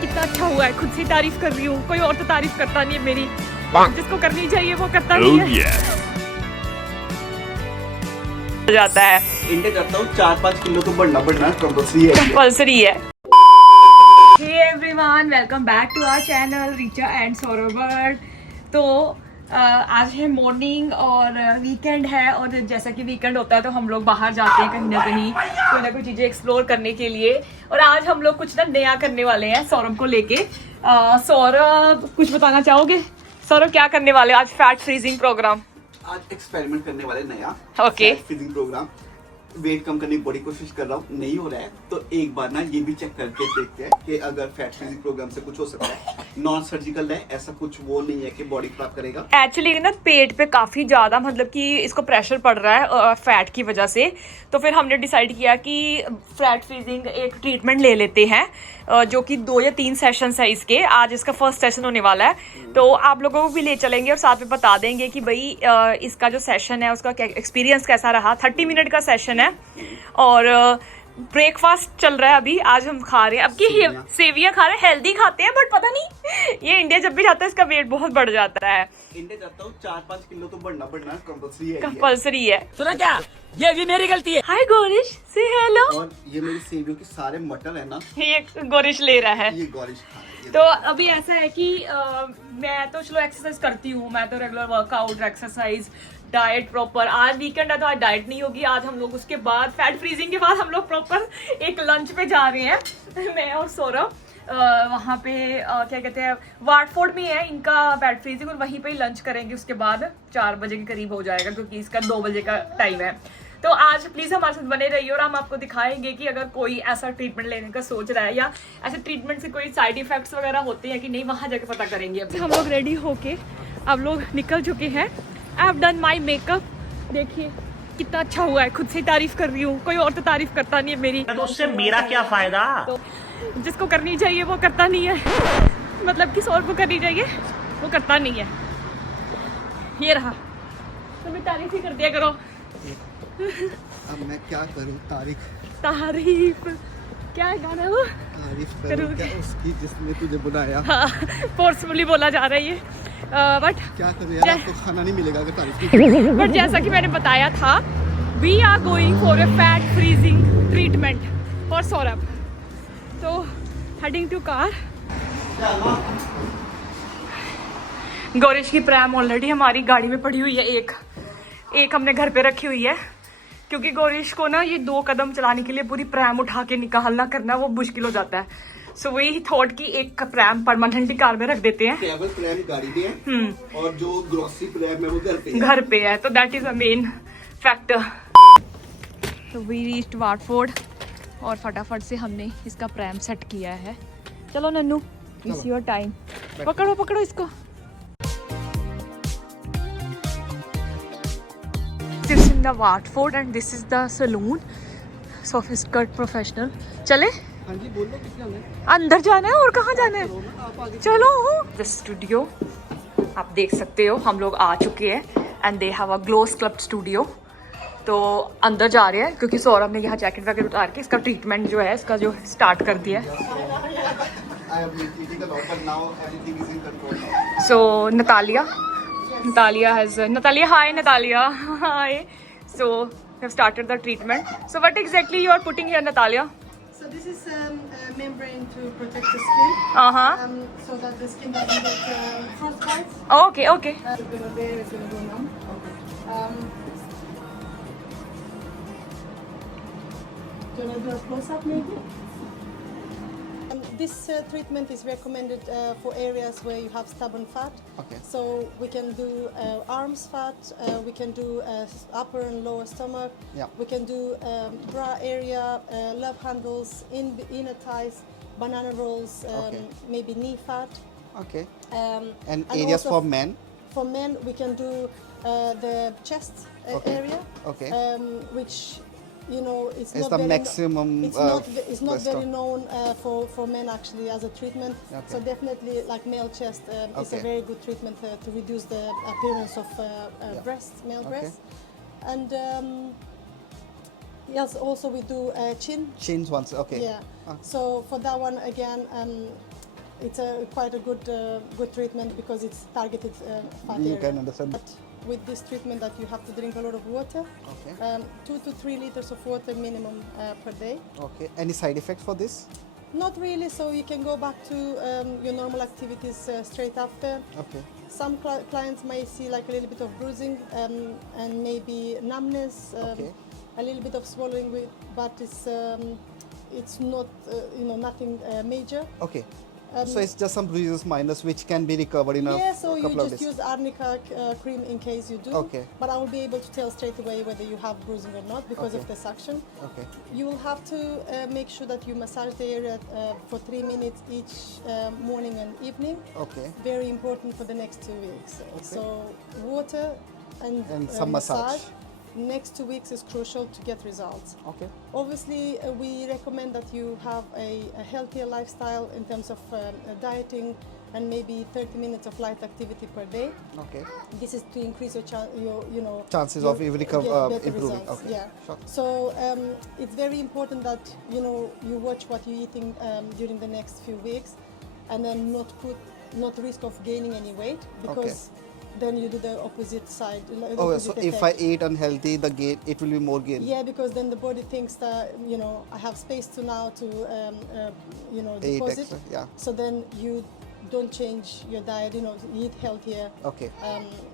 कितना अच्छा हुआ है, खुद से तारीफ कर रही हूँ, कोई और तो तारीफ करता नहीं है मेरी, जिसको करनी चाहिए वो करता नहीं है। जाता है इंडिया करता हूँ 4-5 किलो तो बढ़ना कंपल्सरी है। Hey everyone, welcome back to our channel Richa and Sorobar। तो आज है मॉर्निंग और वीकेंड है, और जैसा कि वीकेंड होता है तो हम लोग बाहर जाते हैं कहीं ना कहीं कोई ना कोई चीज़ें एक्सप्लोर करने के लिए। और आज हम लोग कुछ ना नया करने वाले हैं सौरभ को लेके। सौरभ कुछ बताना चाहोगे? सौरभ क्या करने वाले आज? फैट फ्रीजिंग प्रोग्राम आज एक्सपेरिमेंट करने वाले नया ओके फ्रीजिंग प्रोग्राम। वेट कम करने की बड़ी कोशिश कर रहा हूँ, नहीं हो रहा है तो एक बार ना ये भी चेक करके देखते हैं कि अगर फैट फ्रीजिंग प्रोग्राम से कुछ हो सकता है। नॉन सर्जिकल है, ऐसा कुछ वो नहीं है कि बॉडी खराब करेगा। एक्चुअली ना पेट पे काफ़ी ज़्यादा मतलब कि इसको प्रेशर पड़ रहा है फैट की वजह से, तो फिर हमने डिसाइड किया कि फैट फ्रीजिंग एक ट्रीटमेंट ले लेते हैं जो कि 2 या 3 सेशंस है इसके। आज इसका फर्स्ट सेशन होने वाला है, तो आप लोगों को भी ले चलेंगे और साथ में बता देंगे कि भाई इसका जो सेशन है उसका एक्सपीरियंस कैसा रहा। 30 मिनट का सेशन है और ब्रेकफास्ट चल रहा है अभी। आज हम खा रहे हैं अब की सेवियां खा रहे हैं, हेल्दी खाते हैं, बट पता नहीं ये इंडिया जब भी जाता है इसका वेट बहुत बढ़ जाता है। इंडिया जाता हूँ 4-5 किलो तो बढ़ना कंपल्सरी है। सुना क्या? ये भी मेरी गलती है। हाय गोरिश, से हेलो। और ये मेरी सेवियों के सारे मटन है ना, ये गोरिश ले रहा है। ये गौरिश खा रही है। तो अभी ऐसा है कि मैं तो चलो एक्सरसाइज करती हूँ, मैं तो regular workout exercise diet proper. आज वीकेंड है तो आज डाइट नहीं होगी। आज हम लोग उसके बाद फैट फ्रीजिंग के बाद हम लोग प्रॉपर एक लंच पे जा रहे हैं मैं और सौरभ। वहाँ पे क्या कहते हैं, वाटफोर्ड में है इनका फैट फ्रीजिंग, और वहीं पे ही लंच करेंगे। उसके बाद 4 बजे के करीब हो जाएगा क्योंकि इसका 2 बजे का टाइम है। तो आज प्लीज़ हमारे साथ बने रहिए और हम आपको दिखाएंगे कि अगर कोई ऐसा ट्रीटमेंट लेने का सोच रहा है या ऐसे ट्रीटमेंट से कोई साइड इफेक्ट्स वगैरह होते हैं कि नहीं, वहाँ जाके पता करेंगे। अब हम लोग रेडी होके अब लोग निकल चुके हैं। I have done my makeup, देखिए कितना अच्छा हुआ है, खुद से ही तारीफ कर रही हूँ, कोई और तो तारीफ करता नहीं है मेरी। तो उससे मेरा क्या फायदा? तो जिसको करनी चाहिए वो करता नहीं है, मतलब कि सौरभ को करनी चाहिए वो करता नहीं है। ये रहा, तुम्हें तारीफ ही कर दिया करो। अब मैं क्या करूं? तारीफ क्या है गाना वो? तारीफ करूं क्या उसकी जिसने तुझे बुलाया? हाँ, फोर्सफुली बोला जा रहा है ये, बट क्या करूं यार, आपको खाना नहीं मिलेगा अगर तारीफ नहीं। बट जैसा कि मैंने बताया था, we are going for a fat freezing treatment for Saurabh. तो हेडिंग टू कार। गौरीश की प्रैम ऑलरेडी हमारी गाड़ी में पड़ी हुई है, एक हमने घर पे रखी हुई है क्योंकि गौरीश को ना ये 2 कदम चलाने के लिए पूरी प्रैम उठा के निकालना करना वो मुश्किल हो जाता है। सो वी थॉट कि एक प्रैम परमानेंटली कार में रख देते हैं। टेबल प्रैम गाड़ी में है और जो ग्रोसरी प्रैम है वो घर पे है। तो that is a main factor. तो वी रीच्ड वाटफोर्ड और फटाफट से हमने इसका प्रैम सेट किया है। चलो नन्नू, इट्स योर टाइम। पकड़ो इसको। This is the Watford and this is the saloon, Sophisticated Professional। चले? हाँ जी, बोलो कितना है? अंदर जाना है और कहाँ जाना है? चलो। The studio आप देख सकते हो, हम लोग आ चुके हैं and they have a glow sculpt studio। तो अंदर जा रहे हैं क्योंकि सौरभ ने यहाँ जैकेट वगैरह उतार के इसका ट्रीटमेंट जो है इसका जो स्टार्ट कर दिया है। So Natalia hi Natalia, hi। So we have started the treatment. So what exactly you are putting here, Natalia? So this is a membrane to protect the skin, so that the skin doesn't get frostbite. Okay. It's gonna go numb. Do you want to do a close-up maybe? This treatment is recommended for areas where you have stubborn fat. Okay. So we can do arms fat, we can do upper and lower stomach. Yeah. We can do bra area, love handles, inner thighs, banana rolls, Okay. maybe knee fat. Okay. And areas also for men? For men, we can do the chest Okay. area, Okay. which you know it's It's not the very maximum, it's not breast very of- known for men actually as a treatment. Okay. So definitely like male chest is a Okay. very good treatment to reduce the appearance of breast, male Okay. breast. And Yes, also we do chin. Chins once, okay. Yeah. So for that one again, it's quite a good treatment because it's targeted fat You area. can understand. But with this treatment, that you have to drink a lot of water. Okay. 2 to 3 liters of water minimum per day. Okay. Any side effects for this? Not really. So you can go back to your normal activities straight after. Okay. Some clients may see like a little bit of bruising and maybe numbness. Okay. A little bit of swallowing, but it's not nothing major. Okay. So it's just some bruises minus which can be recovered in a Yeah, so you couple of just days. use arnica cream in case you do. Okay. But I will be able to tell straight away whether you have bruising or not because of Okay. the suction. Okay. You will have to make sure that you massage the area for 3 minutes each morning and evening. Okay. Very important for the next 2 weeks. So water and some massage. Next 2 weeks is crucial to get results. Okay. Obviously, we recommend that you have a healthier lifestyle in terms of dieting and maybe 30 minutes of light activity per day. Okay. This is to increase your Chances of you get better improving. results. Okay. Yeah. Sure. So it's very important that you watch what you're eating during the next few weeks, and then not risk of gaining any weight because. Then you do the opposite side. Oh, so if I eat unhealthy, it will be more gain. Yeah, because then the body thinks that I have space to now to Eat deposit. extra, yeah. So then you don't change your diet. You eat healthier. Okay.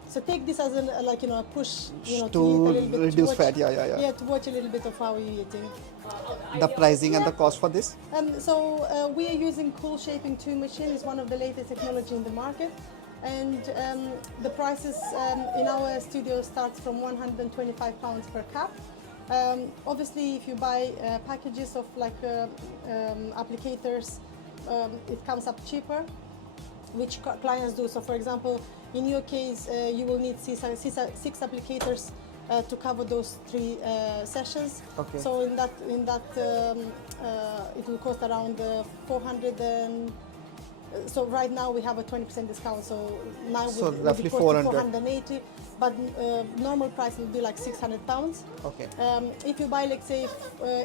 So take this as a push. To eat a little bit, reduce to watch, fat, yeah. Yeah, to watch a little bit of how you're eating. The pricing and the cost for this? So we are using Cool Shaping 2 machine. It's one of the latest technology in the market. And the prices in our studio starts from £125 per cup. Obviously, if you buy packages of applicators, it comes up cheaper, which clients do. So, for example, in your case, you will need 6 applicators to cover those 3 sessions. Okay. So in that it will cost around 400 and. So right now we have a 20% discount. So now So with roughly the 400. 480, but normal price will be like £600. Okay. If you buy, let's say,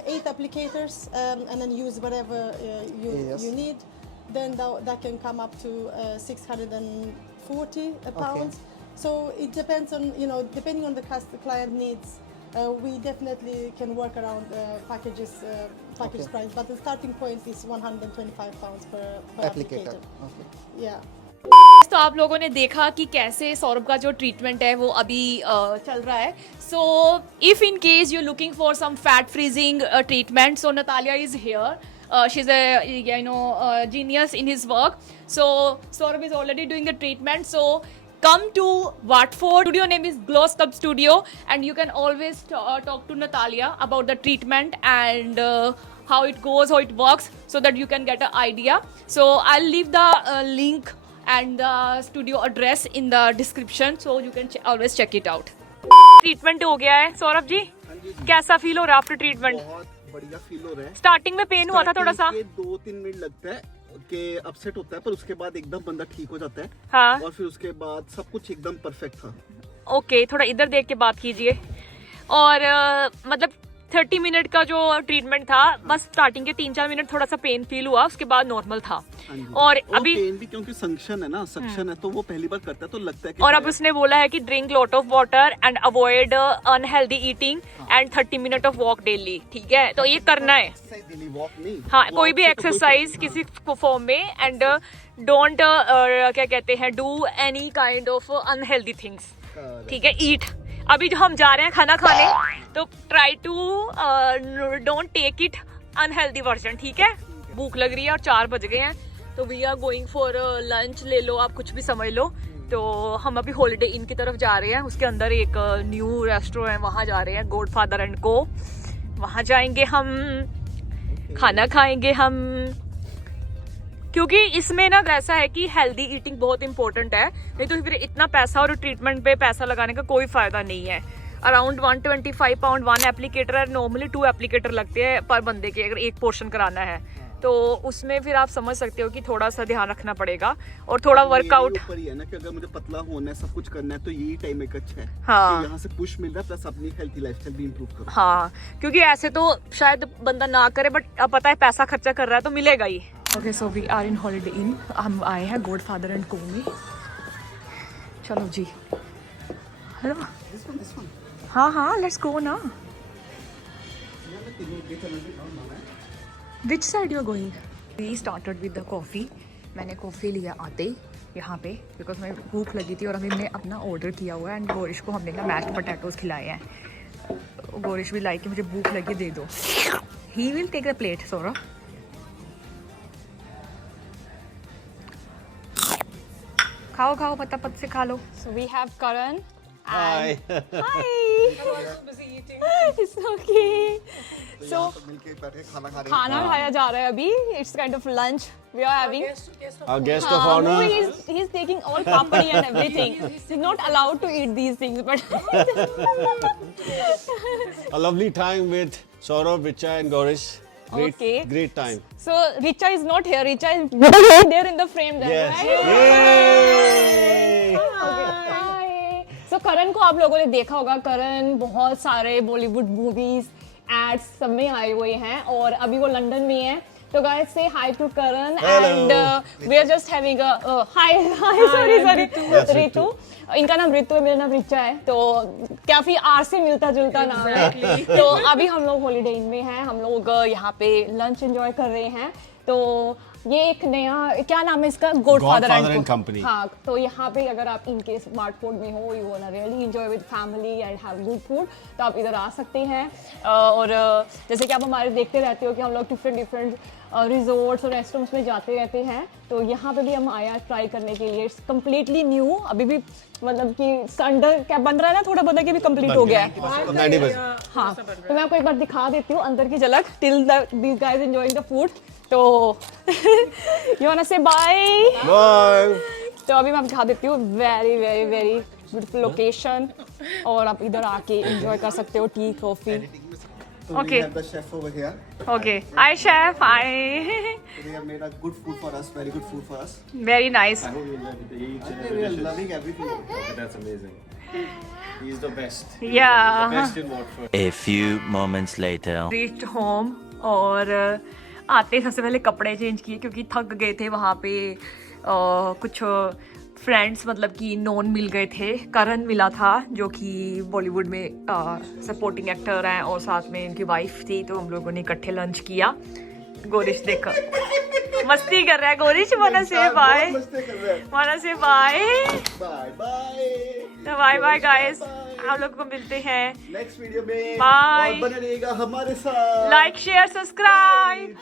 8 applicators and then use whatever Yes. you need, then that can come up to 640 pounds. So it depends on depending on the client needs. We definitely can work around package price, but the starting point is £125 per applicator. Okay. Yeah. तो आप लोगों ने देखा कि कैसे सौरभ का जो treatment है वो अभी चल रहा है. So if in case you looking for some fat freezing treatment, so Natalia is here. She's a genius in his work. So Saurabh is already doing the treatment. So come to Watford. Studio name is Glow Sculpt Studio, and you can always talk to Natalia about the treatment and how it goes, how it works, so that you can get an idea. So I'll leave the link and the studio address in the description, so you can always check it out. Treatment हो गया है सौरभ जी, कैसा feel हो रहा है after treatment? बहुत बढ़िया feel हो रहा है. स्टार्टिंग में पेन हुआ था थोड़ा सा, 2-3 मिनट लगता है कि अपसेट होता है, पर उसके बाद एकदम बंदा ठीक हो जाता है. हाँ. और फिर उसके बाद सब कुछ एकदम परफेक्ट था. ओके, थोड़ा इधर देख के बात कीजिए. और मतलब 30 मिनट का जो ट्रीटमेंट था, बस स्टार्टिंग के 3-4 मिनट थोड़ा सा पेन फील हुआ, उसके बाद नॉर्मल था. और अभी पेन भी क्योंकि संक्शन है ना, सक्शन है, तो वो पहली बार करता है तो लगता है कि. और अब उसने बोला है कि drink lot of water and avoid unhealthy eating and 30 minute of walk daily. ठीक है, तो ये करना है. वॉक नहीं, हाँ, कोई भी एक्सरसाइज किसी फॉर्म में, एंड डोंट क्या कहते हैं, do any kind of unhealthy things. ठीक है, ईट. अभी जो हम जा रहे हैं खाना खाने, तो try to don't take it unhealthy version. ठीक है, भूख लग रही है और 4 बज गए हैं, तो we are going for lunch. ले लो आप, कुछ भी समझ लो. तो हम अभी हॉलीडे इन की तरफ जा रहे हैं. उसके अंदर एक न्यू रेस्टोरेंट है, वहाँ जा रहे हैं, गॉडफादर एंड को. वहाँ जाएंगे हम, खाना खाएंगे हम, क्योंकि इसमें ना ऐसा है कि हेल्दी ईटिंग बहुत इंपॉर्टेंट है. नहीं तो फिर इतना पैसा और ट्रीटमेंट पे पैसा लगाने का कोई फायदा नहीं है. अराउंड £125 1 एप्लीकेटर है. नॉर्मली 2 एप्लीकेटर लगते हैं पर बंदे के, अगर एक पोर्शन कराना है. तो उसमें फिर आप समझ सकते हो कि थोड़ा सा ध्यान रखना पड़ेगा और थोड़ा वर्कआउट। ऊपर ही है ना कि अगर मुझे पतला होना है, सब कुछ करना है, तो यही टाइम एक अच्छा है। हाँ। कि यहाँ से पुश मिल रहा है, प्लस अपनी हेल्थी लाइफस्टाइल भी इंप्रूव करो। हाँ, क्योंकि ऐसे तो शायद बंदा ना करे, बट अब पता है पैसा खर्चा कर रहा है तो मिलेगा ही। Okay, so we are in Holiday Inn, हम आए हैं गॉडफादर एंड को में। चलो जी, हेलो। हाँ हाँ, लेट्स गो ना। Which side you are going? We started with the coffee. मैंने कॉफ़ी लिया आते ही यहाँ पे, बिकॉज मैं भूख लगी थी और अभी हमने अपना ऑर्डर किया हुआ है। एंड गोरिश को हमने ना मैश्ड पोटैटोज खिलाए हैं। गोरिश भी लाइक कि मुझे भूख लगी, दे दो। He will take the plate. Saurabh, खाओ खाओ, पता पत से खा लो। So we have Karan. Hi. Hi. It's okay. So मिलके बैठे खाना खा रहे हैं। खाना खाया जा रहा है अभी। It's kind of lunch we are having. Our guest of No, honor. he's taking all papadi and everything. He's not allowed to eat these things, but A lovely time with Saurabh, Richa and Gorish. Okay. Great time. so Richa is not here. Richa is there in the frame there, Yes. right? Yay! Okay. Hi. So करण को आप लोगों ने देखा होगा, करण बहुत सारे Bollywood movies ads सब में आए हुए हैं और अभी वो लंदन में है। तो guys say hi to Karan and we are just having a hi sorry Ritu. इनका नाम रितु है, मेरा नाम रिचा है, तो काफी आर से मिलता जुलता नाम है। तो अभी हम लोग हॉलीडे इन में हैं, हम लोग यहाँ पे लंच एंजॉय कर रहे हैं। तो ये एक नया, क्या नाम है इसका, गॉडफादर एंड कंपनी। हाँ, तो यहाँ पे अगर आप इनके स्मार्टफोन में हो, you want really enjoy with family and have good food, तो आप इधर आ सकते हैं। और जैसे कि आप हमारे देखते रहते हो कि हम लोग डिफरेंट रिजॉर्ट्स और रेस्टोरेंट्स में जाते रहते हैं, तो यहाँ पे भी हम आया ट्राई करने के लिए। इट्स कम्प्लीटली न्यू, अभी भी मतलब कि अंडर क्या बन रहा है ना, थोड़ा बहुत कि भी कंप्लीट हो गया है। 90%. हाँ, तो मैं आपको एक बार दिखा देती हूँ अंदर की झलक till this guys enjoying the food. तो you want to say bye? Bye. तो अभी मैं आपको दिखा देती हूँ, very very very beautiful location, और आप इधर आके एंजॉय कर सकते हो tea coffee. Okay. We have the chef over here. Okay, hi chef, hi. They have made a good food for us, very good food for us. Very nice. We are loving everything. That's amazing. He's the best. या Best in Watford. A few moments later. Reached home, और आते ही सबसे पहले कपड़े change किए क्योंकि थक गए थे वहाँ पे। कुछ फ्रेंड्स मतलब कि नॉन मिल गए थे। करण मिला था जो कि बॉलीवुड में सपोर्टिंग एक्टर हैं, और साथ में इनकी वाइफ थी, तो हम लोगों ने इकट्ठे लंच किया। गोरिश देखो मस्ती कर रहा है। गोरिश वाना से बाय, वाना से बाय। Bye bye. तो बाय बाय गाइस, हम लोग को मिलते हैं नेक्स्ट वीडियो में। Bye. और बने रहिएगा हमारे साथ। Like share subscribe.